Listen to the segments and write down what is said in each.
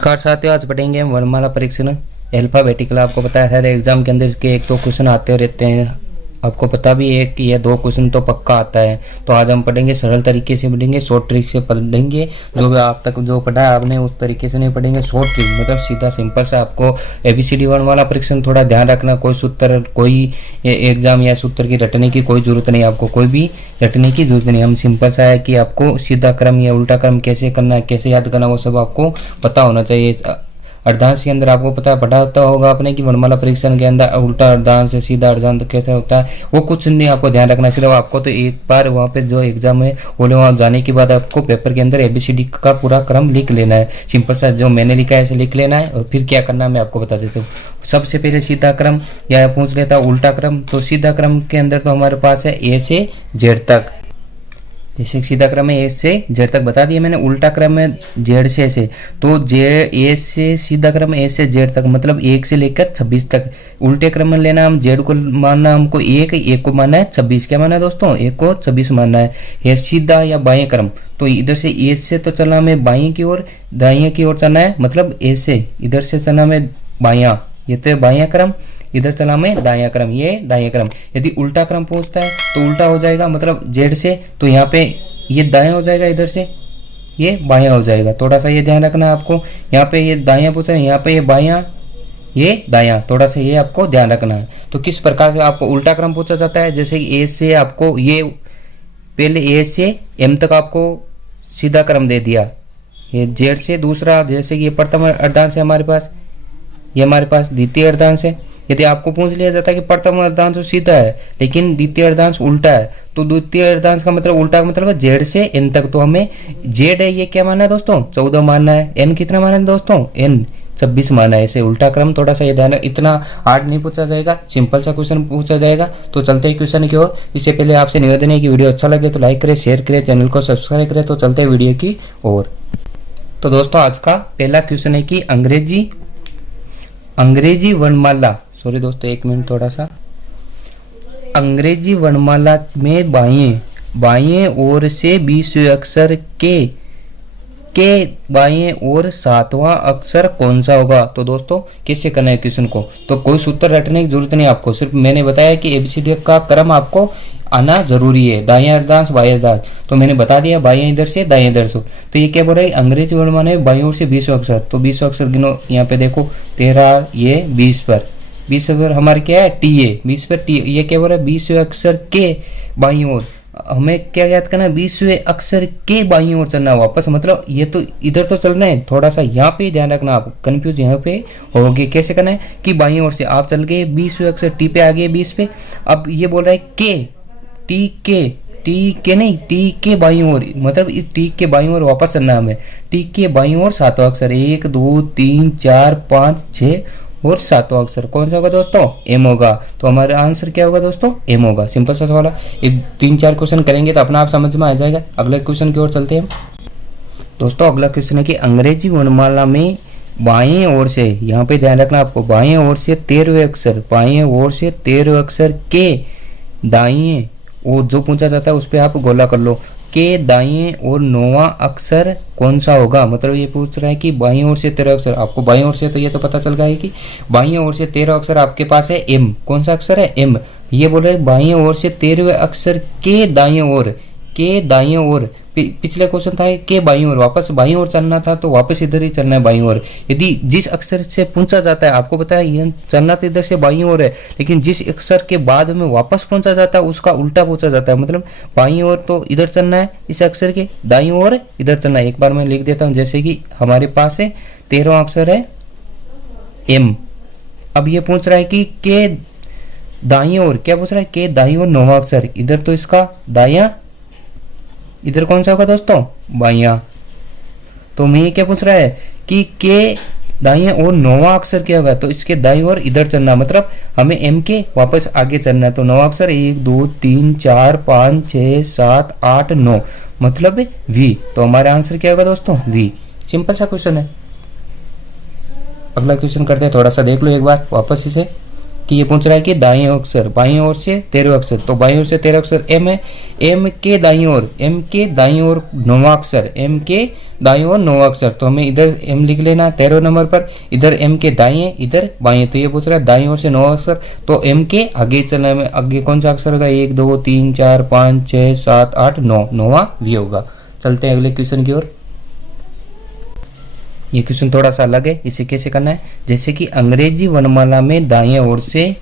नमस्कार साथियों, आज पढ़ेंगे हम वर्णमाला परीक्षण अल्फाबेटिकल। आपको पता है हर एग्जाम के अंदर के एक दो क्वेश्चन आते रहते हैं। आपको पता भी है कि यह दो क्वेश्चन तो पक्का आता है। तो आज हम पढ़ेंगे, सरल तरीके से पढ़ेंगे, शॉर्ट ट्रिक से पढ़ेंगे। जो भी आप तक जो पढ़ा है आपने उस तरीके से नहीं पढ़ेंगे। शॉर्ट ट्रिक मतलब सीधा सिंपल से आपको ABCD वर्णमाला परीक्षण थोड़ा ध्यान रखना। कोई सूत्र, कोई एग्जाम या सूत्र की रटने की कोई जरूरत नहीं, आपको कोई भी रटने की जरूरत नहीं। हम सिंपल सा है कि आपको सीधा क्रम या उल्टा क्रम कैसे करना है, कैसे याद करना, वो सब आपको पता होना चाहिए। अर्धांश के अंदर आपको पढ़ा होता होगा आपने कि वर्णमाला परीक्षण के अंदर उल्टा अर्धांश सीधा अर्धांश कैसे होता है, वो कुछ नहीं आपको ध्यान रखना। सिर्फ आपको तो एक बार वहाँ पे जो एग्जाम है वहाँ जाने के बाद आपको पेपर के अंदर ABCD का पूरा क्रम लिख लेना है। सिंपल सा जो मैंने लिखा है ऐसे लिख लेना है। और फिर क्या करना है मैं आपको बता देता हूँ। सबसे पहले सीधा क्रम या पूछ लेता उल्टा क्रम। तो सीधा क्रम के अंदर तो हमारे पास है A से Z तक। जैसे सीधा क्रम है A से Z तक बता दिया मैंने। उल्टा क्रम है Z से तो A से सीधा क्रम A से Z तक मतलब 1 से लेकर 26 तक। उल्टे क्रम में लेना, हम Z को मानना हमको 1 को मानना है 26। क्या मानना है दोस्तों? 1 को 26 मानना है। यह सीधा या बाएं क्रम, तो इधर से A से तो चलना हमें बाएं की ओर, दाएं की ओर चलना है। मतलब A से इधर से चलना हमें बायां, ये तो बायां क्रम। इधर चला में दायां क्रम, ये दायां क्रम। यदि उल्टा क्रम पूछता है तो उल्टा हो जाएगा, मतलब Z से तो यहाँ पे ये दायां हो जाएगा, इधर से ये बायां हो जाएगा। थोड़ा सा ये ध्यान रखना है आपको। यहाँ पे ये दायां पूछ रहे हैं, यहाँ पे ये बायां, ये दायां, थोड़ा सा ये आपको ध्यान रखना है। तो किस प्रकार से आपको उल्टा क्रम पूछा जाता है, जैसे कि A से आपको ये पहले A से M तक आपको सीधा क्रम दे दिया। ये Z से दूसरा, जैसे कि ये प्रथम अर्धांश है हमारे पास, ये हमारे पास द्वितीय अर्धांश है। यदि आपको पूछ लिया जाता है कि प्रथम अर्धांश तो सीधा है लेकिन द्वितीय अर्धांश उल्टा है, तो द्वितीय अर्धांश का मतलब उल्टा का मतलब Z से N तक। तो हमें Z है ये क्या मानना है दोस्तों? 14 मानना है। N कितना मानना है दोस्तों? N 26 मानना है। ऐसे उल्टा क्रम थोड़ा सा ये ध्यान, इतना हार्ड नहीं पूछा जाएगा, सिंपल सा क्वेश्चन पूछा जाएगा। तो चलते हैं क्वेश्चन की ओर। इससे पहले आपसे निवेदन है कि वीडियो अच्छा लगे तो लाइक करें, शेयर करें, चैनल को सब्सक्राइब करें। तो चलते हैं वीडियो की ओर। तो दोस्तों आज का पहला क्वेश्चन है कि अंग्रेजी वर्णमाला, सॉरी दोस्तों एक मिनट, थोड़ा सा। अंग्रेजी वर्णमाला में बाएं ओर से 20वें अक्षर के बाएं ओर 7वां अक्षर कौन सा होगा? तो दोस्तों कैसे करना है क्वेश्चन को? तो कोई सूत्र रटने की जरूरत नहीं आपको, सिर्फ मैंने बताया कि ABCD का क्रम आपको आना जरूरी है। दाएं अर्धांश बाएं अर्धांश, तो मैंने बता दिया बाएं इधर से दाएं इधर से। तो ये क्या बोल रहा है? अंग्रेजी वर्णमाला में बाएं ओर से 20 अक्षर। तो 20 अक्षर गिनो, यहाँ पे देखो 13, ये 20 पर 20 अक्षर हमारे क्या है? T है 20 पर T। ये क्या बोल रहा है? 20वें अक्षर के बाईं ओर। हमें क्या याद करना है? 20वें अक्षर के बाईं ओर चलना है वापस। मतलब ये तो इधर तो चलना है, थोड़ा सा यहाँ पे ध्यान रखना। आप कंफ्यूज यहाँ पे होगे। कैसे करना है कि बाईं ओर से आप चल गए 20वें अक्षर T पे आ गए 20 पे। अब ये बोल रहा है के, टी के नहीं, टी के बाईं ओर, मतलब इस टी के बाईं ओर वापस चलना है हमें। टी के बाईं ओर 7वां अक्षर, 1 2 3 4 5 6 और 7वां अक्षर कौन सा होगा दोस्तों? M होगा। तो हमारा आंसर क्या होगा दोस्तों? M होगा। सिंपल सा सवाल है। एक 3-4 क्वेश्चन करेंगे तो अपना आप समझ में आ जाएगा। अगले क्वेश्चन की ओर चलते हैं दोस्तों। अगला क्वेश्चन है कि अंग्रेजी वर्णमाला में बाएं ओर से, यहाँ पे ध्यान रखना आपको, बाएं ओर से 13वें अक्षर, बाएं ओर से 13वें अक्षर के दाएं, वो जो पूछा जाता है उस पर आप गोला कर लो, के दाएं और 9वां अक्षर कौन सा होगा? मतलब ये पूछ रहा है कि बाईं ओर से 13 अक्षर, आपको बाईं ओर से तो ये तो पता चल गया है कि बाईं ओर से 13 अक्षर आपके पास है M। कौन सा अक्षर है? M। ये बोल रहे हैं बाईं ओर से 13वें अक्षर के दाएं ओर, के दाएं ओर। पिछले क्वेश्चन था के बाईं ओर, वापस बाईं ओर चलना था तो वापस इधर ही चलना है बाईं ओर। यदि जिस अक्षर से पूछा जाता है, आपको पता है ये चलना तो इधर से बाईं ओर है, लेकिन जिस अक्षर के बाद में वापस पूछा जाता है उसका उल्टा पूछा जाता है। मतलब बाईं ओर तो इधर चलना है, इस अक्षर के दाईं ओर इधर चलना है। एक बार मैं लिख देता हूँ, जैसे कि हमारे पास है 13वां अक्षर है M। अब ये पूछ रहा है कि के दाईं ओर, क्या पूछ रहा है? के दाईं ओर 9वां अक्षर, इधर तो इसका दायां, इधर कौन सा होगा दोस्तों? बायां। तो मैं ये क्या पूछ रहा है कि के दाएं और 9वां अक्षर क्या होगा? तो इसके दाईं ओर इधर चलना, मतलब हमें M के वापस आगे चलना है। तो 9वां अक्षर 1 2 3 4 5 6 7 8 9, मतलब V। तो हमारा आंसर क्या होगा दोस्तों? V। सिंपल सा क्वेश्चन है। अगला क्वेश्चन करते हैं, थोड़ा सा देख लो एक बार वापस इसे कि ये पूछ रहा है कि दाएं अक्षर बाएं ओर से 13 अक्षर, तो बाएं ओर से 13 अक्षर एम है, एम के दाईं ओर 9वां अक्षर, एम के दाईं ओर 9वां अक्षर, तो हमें इधर एम लिख लेना 13 नंबर पर, इधर एम के दाएं इधर बाएं, तो ये पूछ रहा है दाईं ओर से 9 अक्षर, तो एम के आगे चलने में आगे कौन सा अक्षर होगा, 1 2 3 4 5 6 7 8 9, 9वां वी होगा। चलते हैं अगले क्वेश्चन की ओर। ये क्वेश्चन थोड़ा सा अलग है, इसे कैसे करना है, जैसे कि अंग्रेजी वर्णमाला में दाएं ओर से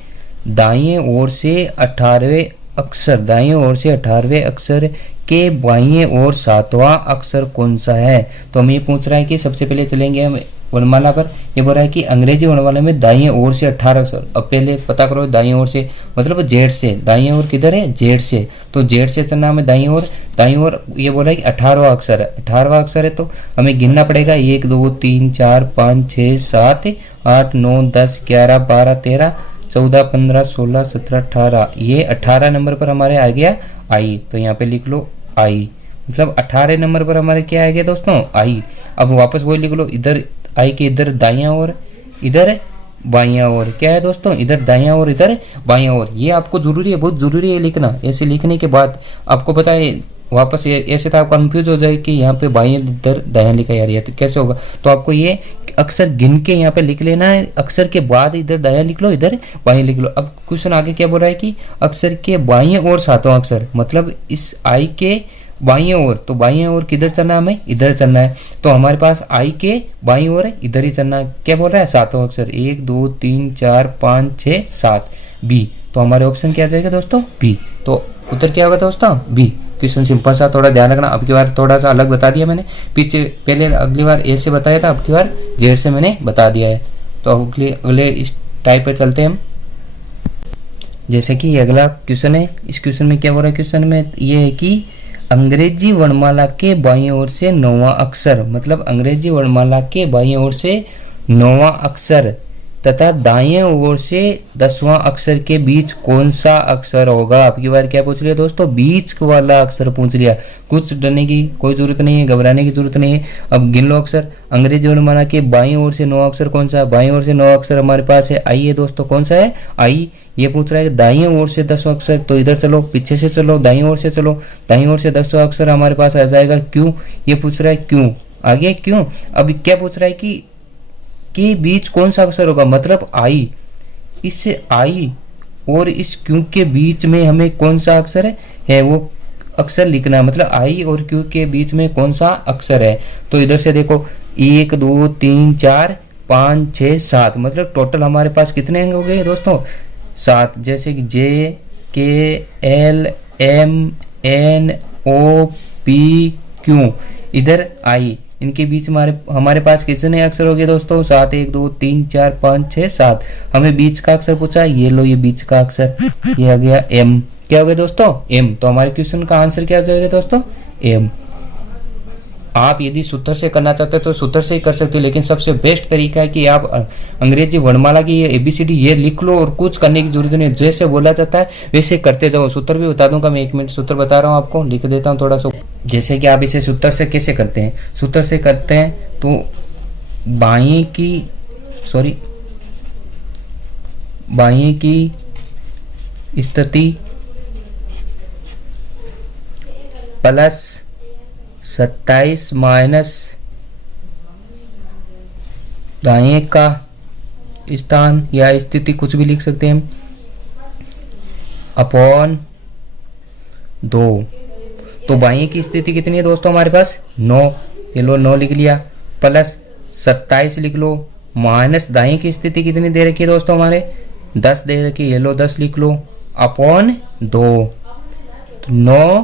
18वें अक्षर, दाएं ओर से 18वें अक्षर के बाएं ओर 7वां अक्षर कौन सा है। तो हमें ये पूछ रहा है कि सबसे पहले चलेंगे हम वर्णमाला पर, ये बोल रहा है कि अंग्रेजी वर्णमाला में दाएं ओर से 18 अक्षर। अब पहले पता करो दाएं ओर से मतलब जेड से, दाएं ओर किधर है, जेड से, तो जेड से चलना हमें दाएं ओर, दाएं ओर ये बोला है कि 18वां अक्षर है, 18वां अक्षर है, तो हमें गिनना पड़ेगा 1 2 3 4 5 6 7 8 9 10 11 12 13 14 15 16 17 18, ये 18 नंबर पर हमारे आ गया आई, तो यहाँ पे लिख लो आई, मतलब 18 नंबर पर हमारे क्या आ गया दोस्तों, आई। अब वापस वही लिख लो, इधर आई के इधर दायां ओर इधर बायां ओर, क्या है दोस्तों, इधर दायां ओर इधर बायां ओर, ये आपको जरूरी है, बहुत जरूरी है लिखना। ऐसे लिखने के बाद आपको पता है वापस ये ऐसे तो आप कंफ्यूज हो जाए कि यहाँ पे बाएं इधर दायां लिखा यार, ये तो कैसे होगा, तो आपको ये अक्षर गिन के यहाँ पे लिख लेना है, अक्षर के बाद इधर दायां लिख लो इधर बाएं लिख लो। अब क्वेश्चन आगे क्या बोल रहा है कि अक्षर के बाएं ओर 7वां अक्षर, मतलब इस आई के बाईं ओर, तो बाईं ओर किधर चलना है, हमें इधर चलना है, तो हमारे पास आई के बाईं ओर है, इधर ही चलना है। क्या बोल रहा है, 7वां अक्षर, 1 2 3 4 5 6 7 बी, तो हमारे ऑप्शन क्या आ जाएगा दोस्तों, बी। तो उत्तर क्या होगा दोस्तों, बी। क्वेश्चन सिंपल सा, थोड़ा ध्यान रखना, अब की बार थोड़ा सा अलग बता दिया मैंने, पीछे पहले अगली बार ए से बताया था, अब की बार जेड से मैंने बता दिया है। तो अगले इस टाइप पे चलते हैं हम। जैसे कि अगला क्वेश्चन है, इस क्वेश्चन में क्या बोल रहा है, क्वेश्चन में ये है कि अंग्रेजी वर्णमाला के बाईं ओर से 9वां अक्षर, मतलब अंग्रेजी वर्णमाला के बाईं ओर से 9वां अक्षर तथा दाएं ओर से 10वां अक्षर के बीच कौन सा अक्षर होगा। आपकी बार क्या पूछ लिया दोस्तों, बीच वाला अक्षर पूछ लिया। कुछ डरने की कोई जरूरत नहीं है, घबराने की जरूरत नहीं है। अब गिन लो अक्षर, अंग्रेजी वर्णमाला के बाईं ओर से 9 अक्षर कौन सा है, बाईं ओर से 9 अक्षर हमारे पास है आई है दोस्तों, कौन सा है, आई। ये पूछ रहा है दाईं ओर से 10 अक्षर, तो इधर चलो, पीछे से चलो, दाईं ओर से चलो, दाईं ओर से 10 अक्षर हमारे पास आ जाएगा क्यों, ये पूछ रहा है क्यों, आगे क्यों। अब क्या पूछ रहा है कि के बीच कौन सा अक्षर होगा, मतलब आई, इस आई और इस क्यू के बीच में हमें कौन सा अक्षर है वो अक्षर लिखना, मतलब आई और क्यू के बीच में कौन सा अक्षर है। तो इधर से देखो 1 2 3 4 5 6 7, मतलब टोटल हमारे पास कितने अंक हो गए दोस्तों, 7। जैसे कि J K L M N O P Q, इधर आई, इनके बीच हमारे पास कितने अक्षर हो गए दोस्तों, 7 1 2 3 4 5 6 7। हमें बीच का अक्षर पूछा, ये लो ये बीच का अक्षर, ये आ गया एम। क्या हो गया दोस्तों, एम। तो हमारे क्वेश्चन का आंसर क्या हो जाएगा दोस्तों, एम। आप यदि सूत्र से करना चाहते हो तो सूत्र से ही कर सकते हो, लेकिन सबसे बेस्ट तरीका है कि आप अंग्रेजी वर्णमाला की ये ABCD ये लिख लो और कुछ करने की जरूरत नहीं, जैसे बोला जाता है वैसे करते जाओ। सूत्र भी बता दूंगा मैं, 1 मिनट सूत्र बता रहा हूँ आपको, लिख देता हूँ थोड़ा सा। जैसे कि आप इसे सूत्र से कैसे करते हैं, सूत्र से करते हैं तो बाएं की स्थिति प्लस 27 माइनस दाएं का स्थान या स्थिति कुछ भी लिख सकते हैं हम, अपॉन 2। तो बाएं की स्थिति कितनी है दोस्तों हमारे पास, 9, ये लो 9 लिख लिया, प्लस 27 लिख लो, माइनस दाएं की स्थिति कितनी दे रखी है दोस्तों हमारे, 10 दे रखी है, ये लो 10 लिख लो, अपॉन 2। तो 9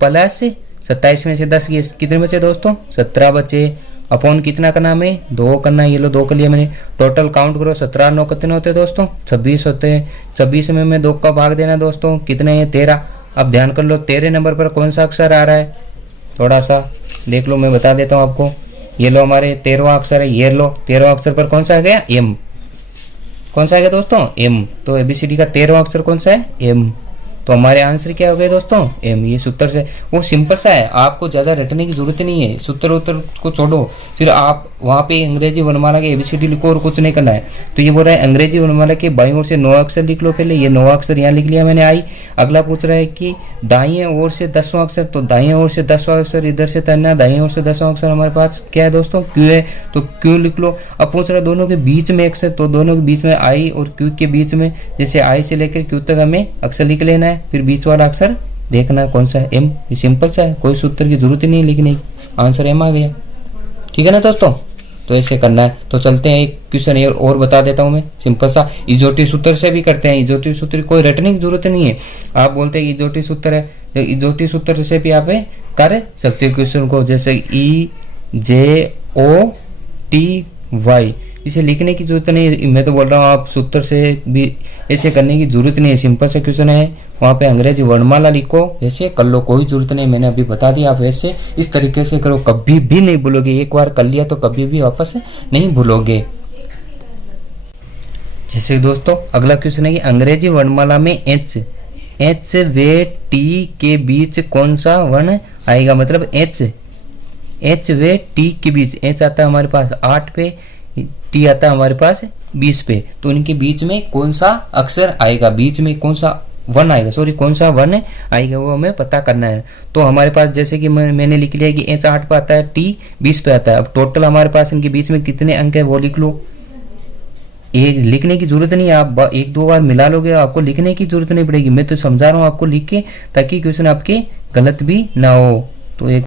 प्लस 27 में से 10 ये कितने बचे दोस्तों, 17 बचे, अपॉन कितना करना हमें, 2 करना, ये लो 2 कर लिया मैंने। टोटल काउंट करो, 17 9 कितने होते हैं दोस्तों, 26 होते हैं। 26 में मैं 2 का भाग देना दोस्तों, कितने हैं 13। अब ध्यान कर लो 13 नंबर पर कौन सा अक्षर आ रहा है, थोड़ा सा देख लो, मैं बता देता हूँ आपको। ये लो हमारे 13वां अक्षर है, ये लो 13वां अक्षर पर कौन सा आ गया, एम। कौन सा आ गया दोस्तों, एम। तो ABCD का 13वां अक्षर कौन सा है, एम। तो हमारे आंसर क्या हो गए दोस्तों, एम। ये सूत्र से वो सिंपल सा है, आपको ज्यादा रटने की जरूरत नहीं है। सूत्र उत्तर को छोड़ो, फिर आप वहां पे अंग्रेजी वर्णमाला के एबीसीडी लिखो और कुछ नहीं करना है। तो ये बोल रहा है अंग्रेजी वर्णमाला के बाईं ओर से 9 अक्षर लिख लो। पहले ये 9 अक्षर यहाँ लिख लिया मैंने, आई। अगला पूछ रहा है कि दाहिने ओर से 10वां अक्षर, तो दाहिने ओर से 10वां अक्षर इधर से तैरना, दाहिने ओर से 10वां अक्षर हमारे पास क्या है दोस्तों, क्यू है, तो क्यू लिख लो। अब पूछ रहा है दोनों के बीच में अक्षर, तो दोनों के बीच में आई और क्यू के बीच में, जैसे आई से लेकर क्यू तक हमें अक्षर लिख लेना है, फिर बीच वाला अक्षर देखना कौन सा है, एम। ये सिंपल सा है, कोई सूत्र की जरूरत ही नहीं लिखने की, आंसर एम आ गया। ठीक है ना दोस्तों, तो ऐसे करना है। तो चलते हैं एक क्वेश्चन और बता देता हूं मैं, सिंपल सा इजोटी सूत्र से भी करते हैं। इजोटी सूत्र कोई रटने की जरूरत नहीं है, आप बोलते हैं इजोटी सूत्र है, तो इजोटी सूत्र से भी आप कर सकते हो क्वेश्चन को, जैसे EJOTY, इसे लिखने की जरूरत नहीं है। मैं तो बोल रहा हूँ आप सूत्र से भी ऐसे करने की जरूरत नहीं है, सिंपल सा क्वेश्चन है, वहां पे अंग्रेजी वर्णमाला लिखो, ऐसे कर लो, कोई जरूरत नहीं। मैंने अभी बता दिया, आप ऐसे इस तरीके से करो, कभी भी नहीं भूलोगे। एक बार कर लिया तो कभी भी वापस नहीं भूलोगे। जैसे दोस्तों अगला क्वेश्चन है कि अंग्रेजी वर्णमाला में एच व टी के बीच कौन सा वर्ण आएगा, मतलब एच व टी के बीच, एच आता है हमारे पास 8 पे, टी आता है हमारे पास 20 पे, तो इनके बीच में कौन सा अक्षर आएगा, बीच में कौन सा वर्ण आएगा, सॉरी कौन सा वर्ण आएगा, वो हमें पता करना है। तो हमारे पास जैसे कि मैंने लिख लिया कि एच 8 पे आता है, टी 20 पे आता है। अब टोटल हमारे पास इनके बीच में कितने अंक है वो लिख लो। ये लिखने की जरूरत नहीं है, आप एक दो बार मिला लोगे, आपको लिखने की जरूरत नहीं पड़ेगी। मैं तो समझा रहा हूँ आपको लिख के, ताकि क्वेश्चन आपके गलत भी ना हो। तो एक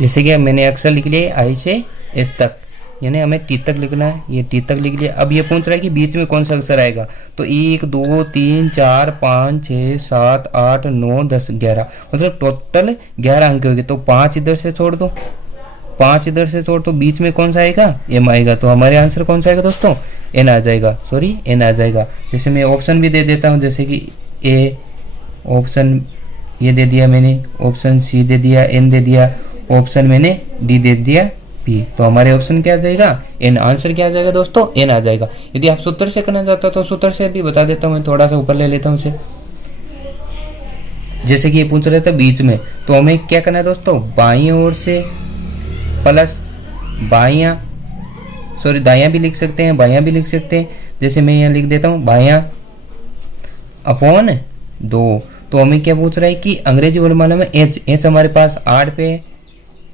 जैसे कि मैंने अक्षर लिख लिए आई से एस तक, यानी हमें टी तक लिखना है, ये टी तक लिख लिया। अब ये पूछ रहा है कि बीच में कौन सा अक्षर आएगा, तो 1 2 3 4 5 6 7 8 9 10 11, मतलब टोटल 11 अंक होंगे। तो 5 इधर से छोड़ दो, 5 इधर से छोड़, तो बीच में कौन सा आएगा, एम आएगा। तो हमारे आंसर कौन सा आएगा दोस्तों, एन आ जाएगा, सॉरी एन आ जाएगा। जैसे मैं ऑप्शन भी दे देता हूँ, जैसे कि ए ऑप्शन ये दे दिया मैंने, ऑप्शन सी दे दिया, एन दे दिया, ऑप्शन मैंने डी दे दिया, पी। तो हमारे ऑप्शन क्या आ जाएगा, एन। आंसर क्या आ जाएगा दोस्तों, एन आ जाएगा। यदि आप सूत्र से करना चाहते हो तो सूत्र से भी बता देता हूँ, मैं थोड़ा सा ऊपर ले लेता हूँ इसे। जैसे कि ये पूछ रहे थे बीच में, तो हमें क्या करना है दोस्तों, बाईं ओर से प्लस बायां, सॉरी दायां भी लिख सकते हैं, बायां भी लिख सकते हैं। जैसे मैं यहाँ लिख देता हूँ बायां अपॉन 2। तो हमें क्या पूछ रहा है कि अंग्रेजी वर्णमाला में एच हमारे पास 8 पे,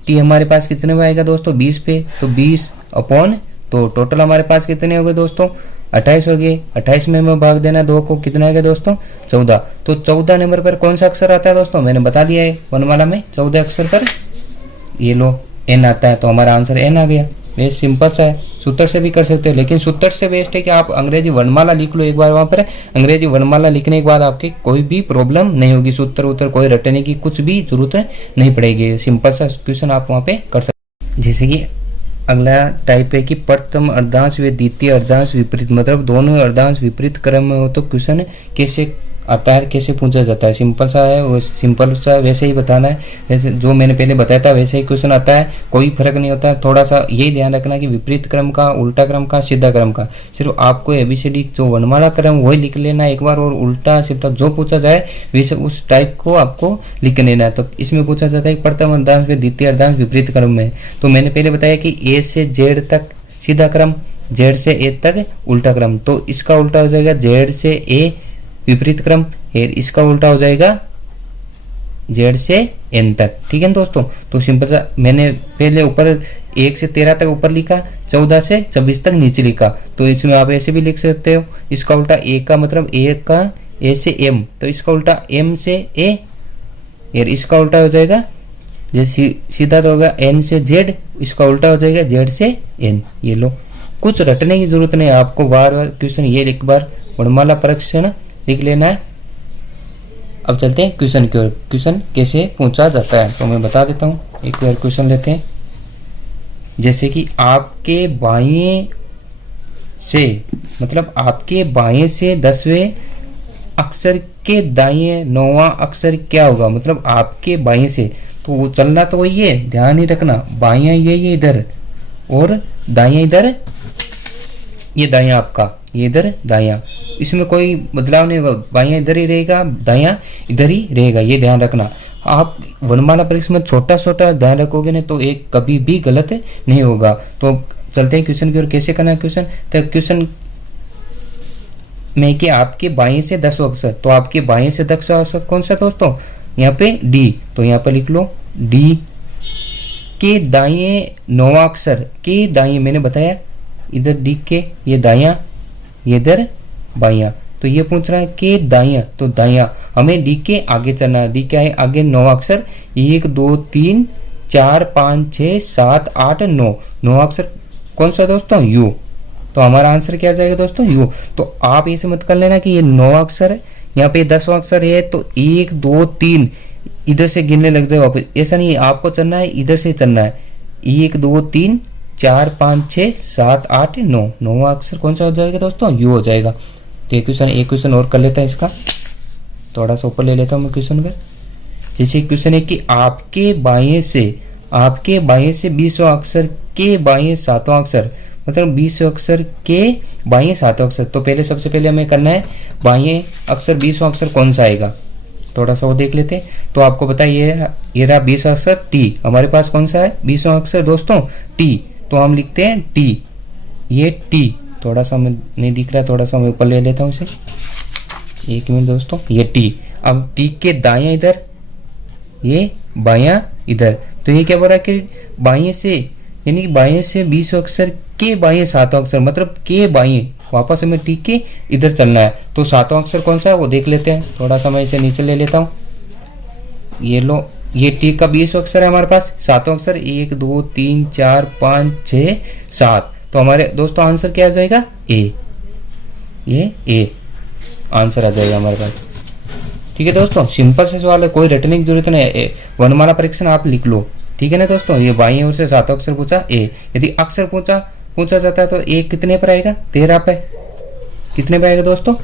टी हमारे पास कितने में आएगा दोस्तों, 20 पे, तो 20 अपॉन, तो टोटल हमारे पास कितने हो गए दोस्तों, 28 हो गए। 28 में हमें भाग देना 2 को, कितना आएगा दोस्तों, 14। तो 14 नंबर पर कौन सा अक्षर आता है दोस्तों, मैंने बता दिया है, वर्णमाला में 14 अक्षर पर ये लो एन आता है। तो हमारा आंसर एन आ गया। वे सिंपल सा है, सूत्र से भी कर सकते हो, लेकिन सूत्र से बेस्ट है कि आप अंग्रेजी वर्णमाला लिख लो एक बार। वहां पर अंग्रेजी वर्णमाला लिखने के बाद आपकी कोई भी प्रॉब्लम नहीं होगी, सूत्र उत्तर कोई रटने की कुछ भी जरूरत नहीं पड़ेगी। सिंपल सा क्वेश्चन आप वहां पे कर सकते हैं। जैसे कि अगला टाइप है कि प्रथम अर्धांश व द्वितीय अर्धांश विपरीत, मतलब दोनों अर्धांश विपरीत क्रम में हो तो क्वेश्चन कैसे आता है, कैसे पूछा जाता है। सिंपल सा है, वो सिंपल सा वैसे ही बताना है, वैसे जो मैंने पहले बताया था वैसे ही क्वेश्चन आता है, कोई फर्क नहीं होता है। थोड़ा सा यही ध्यान रखना कि विपरीत क्रम का, उल्टा क्रम का, सीधा क्रम का, सिर्फ आपको एबीसीडी जो वर्णमाला क्रम वही लिख लेना एक बार, और उल्टा सीधा जो पूछा जाए वैसे उस टाइप को आपको लिख लेना है। तो इसमें पूछा जाता है प्रथम अर्धांश व द्वितीय अर्धांश विपरीत क्रम में। तो मैंने पहले बताया कि ए से जेड तक सीधा क्रम, जेड से ए तक उल्टा क्रम, तो इसका उल्टा हो जाएगा जेड से ए विपरीत क्रम, इसका उल्टा हो जाएगा जेड से एन तक। ठीक है दोस्तों, तो सिंपल सा मैंने पहले ऊपर 1 से 13 तक ऊपर लिखा, 14 से 26 तक नीचे लिखा। तो इसमें आप ऐसे भी लिख सकते हो, इसका उल्टा ए का मतलब ए का ए से एम, तो इसका उल्टा एम से ए, यार इसका उल्टा हो जाएगा जैसे सीधा तो होगा एन से जेड, इसका उल्टा हो जाएगा जेड से एन। ये लो, कुछ रटने की जरूरत नहीं है आपको, बार बार क्वेश्चन ये एक बार वर्णमाला परीक्षण लिख लेना है। अब चलते हैं क्वेश्चन की ओर, क्वेश्चन कैसे पूछा जाता है तो मैं बता देता हूँ। एक बार क्वेश्चन लेते हैं, जैसे कि आपके बाएं से, मतलब आपके बाएं से 10वें अक्षर के दाएं 9वां अक्षर क्या होगा, मतलब आपके बाएं से, तो वो चलना तो वही है, ध्यान ही रखना, बाएं ये इधर और दाएं इधर, ये दाएं आपका ये इधर दायां, इसमें कोई बदलाव नहीं होगा, बायां इधर ही रहेगा, दायां इधर ही रहेगा, ये ध्यान रखना। आप वर्णमाला परीक्षा में छोटा छोटा ध्यान रखोगे ना तो एक कभी भी गलत नहीं होगा। तो चलते हैं क्वेश्चन की ओर। कैसे करना है क्वेश्चन, तो क्वेश्चन में कि आपके बाएं से 10 अक्षर, तो आपके बाएं से 10 अक्षर कौन सा दोस्तों, यहाँ पे डी, तो यहाँ पे लिख लो डी। के दाएं 9 अक्षर, के दाएं मैंने बताया इधर डी के ये दायां, ये इधर बायां, तो ये पूछ रहा है के दायां, तो दायां हमें डी के आगे चलना है। डी के है आगे 9 अक्षर, 1 2 3 4 5 6 7 8 9, 9 अक्षर कौन सा दोस्तों, यू। तो हमारा आंसर क्या जाएगा दोस्तों, यू। तो आप ऐसे मत कर लेना कि ये 9 अक्षर है, यहाँ पे 10 अक्षर है तो 1 2 3 इधर से गिनने लग जाए वापस, ऐसा नहीं है, आपको चलना है इधर से चलना है। 1 2 3 4 5 6 7 8 9, 9 अक्षर कौन सा हो जाएगा दोस्तों, यू हो जाएगा। तो एक क्वेश्चन और कर लेता है इसका, थोड़ा सा ऊपर ले लेता हूँ मैं क्वेश्चन पे। जैसे क्वेश्चन है कि आपके बाएं से 20 अक्षर के बाएं 7 अक्षर, मतलब 20 अक्षर के बाएं 7 अक्षर। तो पहले सबसे पहले हमें करना है बाएं अक्षर 20 अक्षर कौन सा आएगा, थोड़ा सा वो देख लेते हैं। तो आपको पता है ये रहा 20 अक्षर टी, हमारे पास कौन सा है 20 अक्षर दोस्तों टी, तो हम लिखते हैं टी, ये टी, थोड़ा सा हमें नहीं दिख रहा है, थोड़ा सा मैं ऊपर ले लेता हूँ इसे, 1 मिनट दोस्तों, ये टी। अब टी के दायां इधर, ये बायां इधर, तो ये क्या बोल रहा है कि बाएं से, यानी कि बाएं से 20 अक्षर के बाएं 7 अक्षर, मतलब के बाएं, वापस हमें टी के इधर चलना है। तो 7 अक्षर कौन सा है वो देख लेते हैं, थोड़ा सा मैं इसे नीचे ले लेता हूँ। ये लो, ये टी का 20 अक्षर है हमारे पास, 7 अक्षर 1 2 3 4 5 6 7, तो हमारे दोस्तों आंसर क्या आ जाएगा, ए, ये ए आंसर आ जाएगा हमारे पास। ठीक है दोस्तों, सिंपल से सवाल है, कोई रटने की जरूरत नहीं है, वर्णमाला परीक्षण आप लिख लो। ठीक है ना दोस्तों, ये बाईं ओर से 7 अक्षर पूछा ए, यदि अक्षर पूछा जाता है तो ए कितने पर आएगा, 13 पे, कितने पे आएगा दोस्तों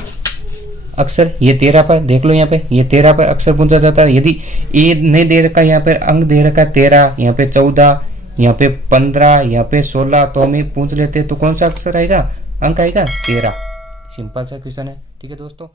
अक्षर, ये 13 पर, देख लो यहाँ पे ये 13 पर अक्षर पूछा जाता है। यदि ए नहीं दे रखा, यहाँ पे अंक दे रखा 13, यहाँ पे 14, यहाँ पे 15, यहाँ पे 16, तो हमें पूछ लेते तो कौन सा अक्षर आएगा, अंक आएगा 13। सिंपल सा क्वेश्चन है। ठीक है दोस्तों।